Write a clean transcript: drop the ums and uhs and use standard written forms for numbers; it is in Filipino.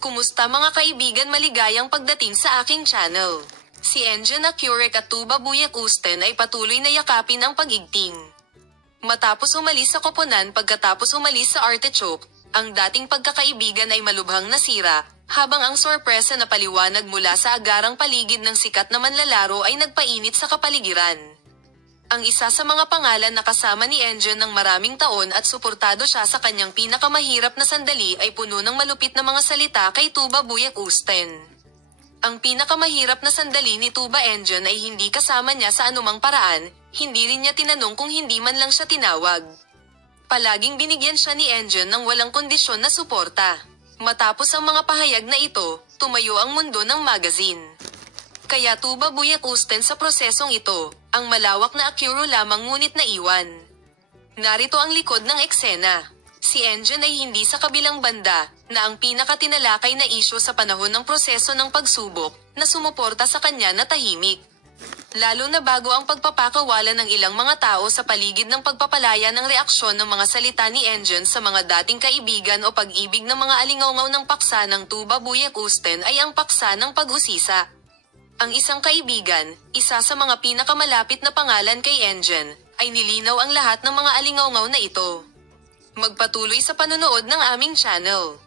Kumusta mga kaibigan, maligayang pagdating sa aking channel. Si Enjan Akurek at Tuba Buyak-Usten ay patuloy na yakapin ang pag-igting. Matapos umalis sa koponan pagkatapos umalis sa Artichoke, ang dating pagkakaibigan ay malubhang nasira, habang ang sorpresa na paliwanag mula sa agarang paligid ng sikat na manlalaro ay nagpainit sa kapaligiran. Ang isa sa mga pangalan na kasama ni Enjan ng maraming taon at suportado siya sa kanyang pinakamahirap na sandali ay puno ng malupit na mga salita kay Tuba Buyak-Usten. Ang pinakamahirap na sandali ni Tuba Enjan ay hindi kasama niya sa anumang paraan, hindi rin niya tinanong kung hindi man lang siya tinawag. Palaging binigyan siya ni Enjan ng walang kondisyon na suporta. Matapos ang mga pahayag na ito, tumayo ang mundo ng magazine. Kaya Tuba Buyak-Usten sa prosesong ito, ang malawak na Akuro lamang ngunit naiwan. Narito ang likod ng eksena. Si Enjan ay hindi sa kabilang banda, na ang pinakatinalakay na isyu sa panahon ng proseso ng pagsubok, na sumuporta sa kanya na tahimik. Lalo na bago ang pagpapakawala ng ilang mga tao sa paligid ng pagpapalaya ng reaksyon ng mga salita ni Enjan sa mga dating kaibigan o pag-ibig ng mga alingaungaw ng paksa ng Tuba Buyak-Usten ay ang paksa ng pag-usisa. Ang isang kaibigan, isa sa mga pinakamalapit na pangalan kay Enjan, ay nilinaw ang lahat ng mga alingaungaw na ito. Magpatuloy sa panonood ng aming channel.